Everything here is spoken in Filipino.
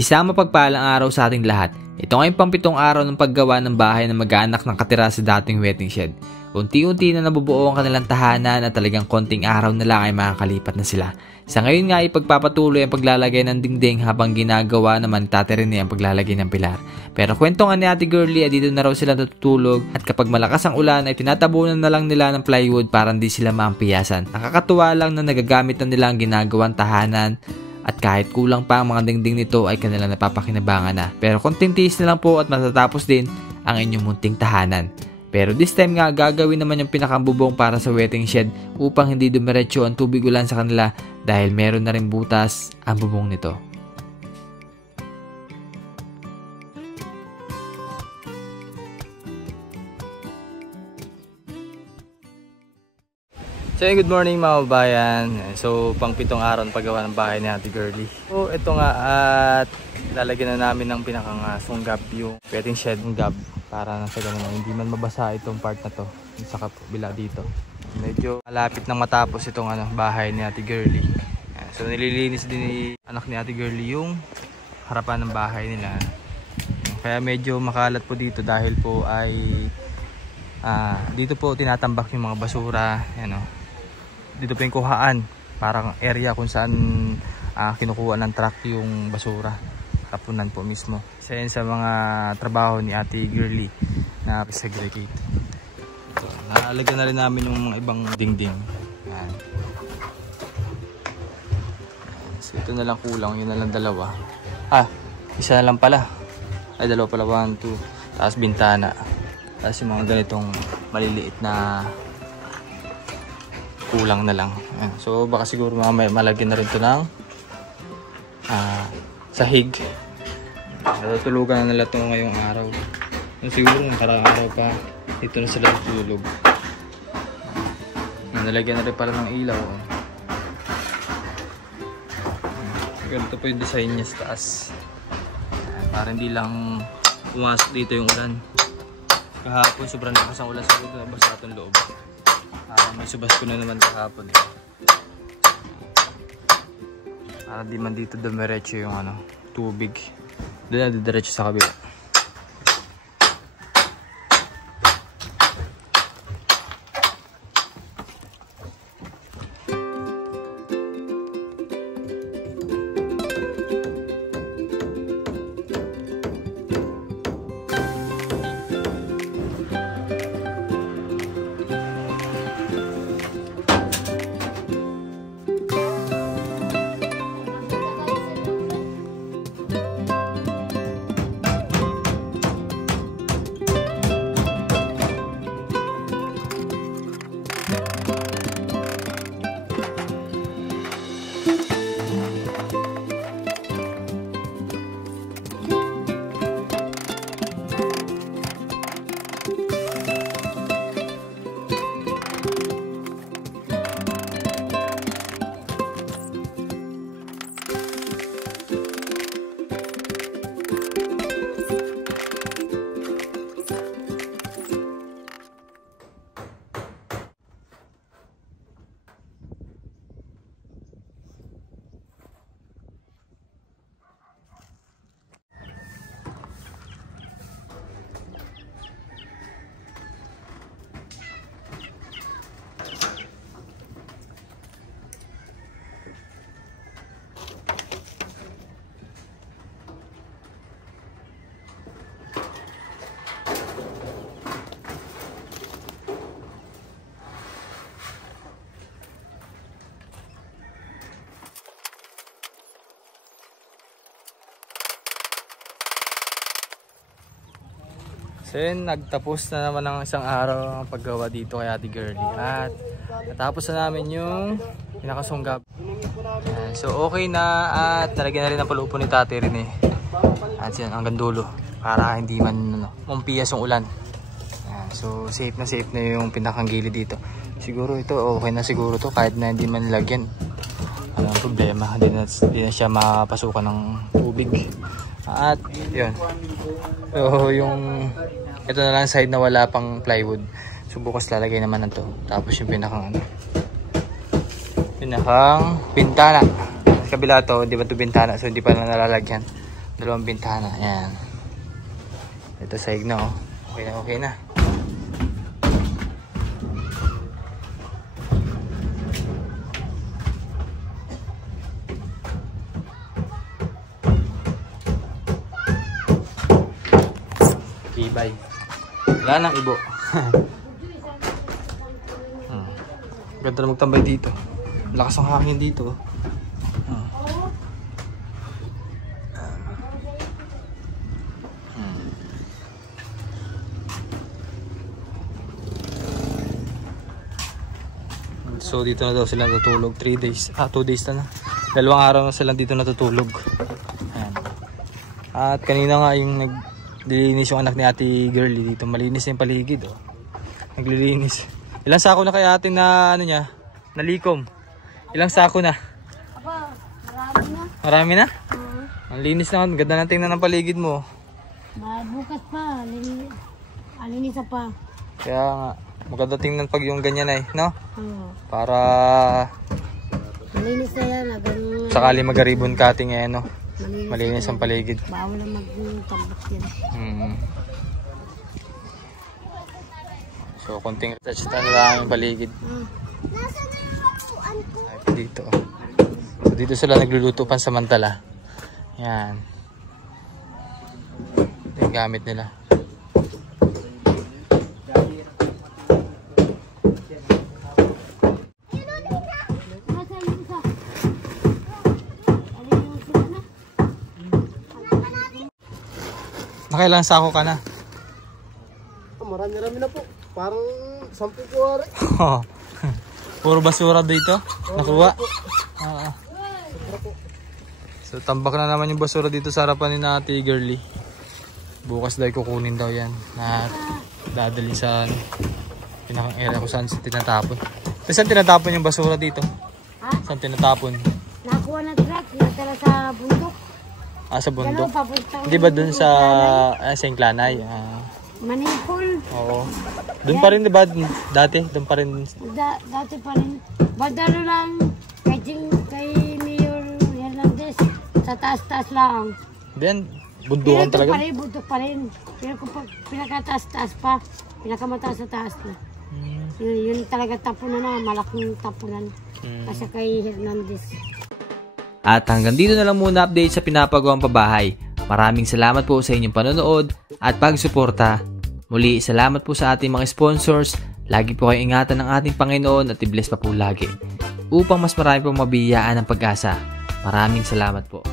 Isang mapagpalang araw sa ating lahat. Ito ngayong pang-7 araw ng paggawa ng bahay na mag-aanak ng katira sa dating waiting shed. Unti-unti na nabubuo ang kanilang tahanan at talagang konting araw na lang ay makakalipat na sila. Sa ngayon nga ipagpapatuloy ang paglalagay ng dingding habang ginagawa naman Tate Rene ang paglalagay ng pilar. Pero kwento nga ni Ate Girlie ay dito na raw sila natutulog at kapag malakas ang ulan ay tinatabunan na lang nila ng plywood para hindi sila maampiyasan. Nakakatuwa lang na nagagamit na nila ang ginagawang tahanan. At kahit kulang pa ang mga dingding nito ay kanila napapakinabangan na. Pero konting tiis na lang po at matatapos din ang inyong munting tahanan. Pero this time nga gagawin naman yung pinakambubong para sa waiting shed upang hindi dumiretso ang tubig ulan sa kanila dahil meron na rin butas ang bubong nito. So good morning mga kabayan. So pang 7 araw ng paggawa ng bahay ni Ate Girlie. So ito nga at lalagyan na namin ng pinakang sunggab yung waiting shed ng gab para nasa ganun hindi man mabasa itong part na to sa kabila dito. Medyo malapit nang matapos itong bahay ni Ate Girlie. So nililinis din ni anak ni Ate Girlie yung harapan ng bahay nila. Kaya medyo makalat po dito dahil po ay dito po tinatambak yung mga basura, dito po yung kuhaan, parang area kung saan kinukuha ng truck yung basura, kapunan po mismo. Isa yan sa mga trabaho ni Ate Girlie na segregate. So, naalagyan na rin namin yung mga ibang dingding. Yan. So ito na lang kulang, yun na lang dalawa. Isa na lang pala. Ay dalawa pala, 1, 2. Tapos bintana. Tapos yung mga ganitong maliliit na kulang na lang. So baka siguro mamaya malagyan na rin ito ng sahig. Natutulugan na nila ito ngayong araw. Siguro ng karang araw pa dito na sila tutulog. Nalagyan na rin pala ng ilaw. Ganito po yung design niya sa taas. Para hindi lang pumasok dito yung ulan. Kahapon sobrang lakas ang ulan sa loob, basta itong loob. May subas ko na naman kahapon. Para di man dito dumiretso yung tubig. Doon na didiretso sa kabila. So yun, nagtapos na naman ng isang araw ang paggawa dito kay Ate Girlie. At natapos na namin yung pinakasunggab. So okay na at nalagyan na rin ang palupo ni Tate Rene. At yan, hanggang dulo. Para hindi man mumpiyas yung ulan. So safe na yung pinakang gilid dito. Siguro ito okay na siguro to kahit na hindi man lagyan. Walang problema, hindi na siya mapasukan ng tubig. At yun. So yung ito na lang side na wala pang plywood. So bukas lalagay naman na to. Tapos yung pinakang bintana. Sa kabila to, di ba to bintana? So hindi pa na nalalagyan. Dalawang bintana. Yan. Ito sahig na oh. Okay na, okay na. Bye. Wala nang ibo. Ganda na magtambay dito. Lakas ang hangin dito. So dito na daw sila natutulog 3 days. 2 days na. 2 araw na sila dito natutulog. Ayan. At kanina nga yung naglilinis yung anak ni Ate Girlie dito. Malinis yung paligid oh. Naglilinis. Ilang sako na kaya atin na ano niya? Nalikom. Ilang sako na? Aba, marami na. Marami na? Ang linis na. Ganda na tingnan ng paligid mo. Bukas pa. Alinisa pa. Kaya nga. Maganda tingnan pag yung ganyan ay, no? Oo. Para Malinis na yan. sakali mag-ribbon cutting eh, no? Malinis ang paligid. Bawal na magtambak yan. So, konting touch na lang yung paligid. Nasaan na yung lapuan ko? Ay, dito. So, dito sila nagluluto pansamantala. Yan. Ito yung gamit nila. Nasaan yung isa? Alin yung isa na? Nakailang sako ka na? Marami-rami na po. Parang 10 po rin. Puro basura dito? Nakuha? So tambak na naman yung basura dito sa harapan ni Ate Girlie. Bukas daw kukunin daw yan. At dadali sa pinakang area kung saan tinatapon. So, saan tinatapon yung basura dito? Ha? Saan tinatapon? Nakuha ng truck. Natala sa bundok. Sa bundok? Ganun, papuntang Hindi ba dun sa St. Clanay? Manipol. Oo. Doon pa rin diba? Dati? Doon pa rin? Dati pa rin. Badalo lang. Kay Mayor Hernandez. Sa taas-taas lang. Then, bundukan talaga? Bundok pa rin. Pero kung pinakataas-taas pa, pinakamataas sa taas na. Yun talaga tapunan na, malaking tapunan. Kasi kay Hernandez. At hanggang dito na lang muna update sa pinapagawang pabahay. Maraming salamat po sa inyong panonood at pagsuporta. Muli, salamat po sa ating mga sponsors. Lagi po kayong ingatan ng ating Panginoon at i-bless pa po lagi. Upang mas marami pong mabiyayaan ng pag-asa. Maraming salamat po.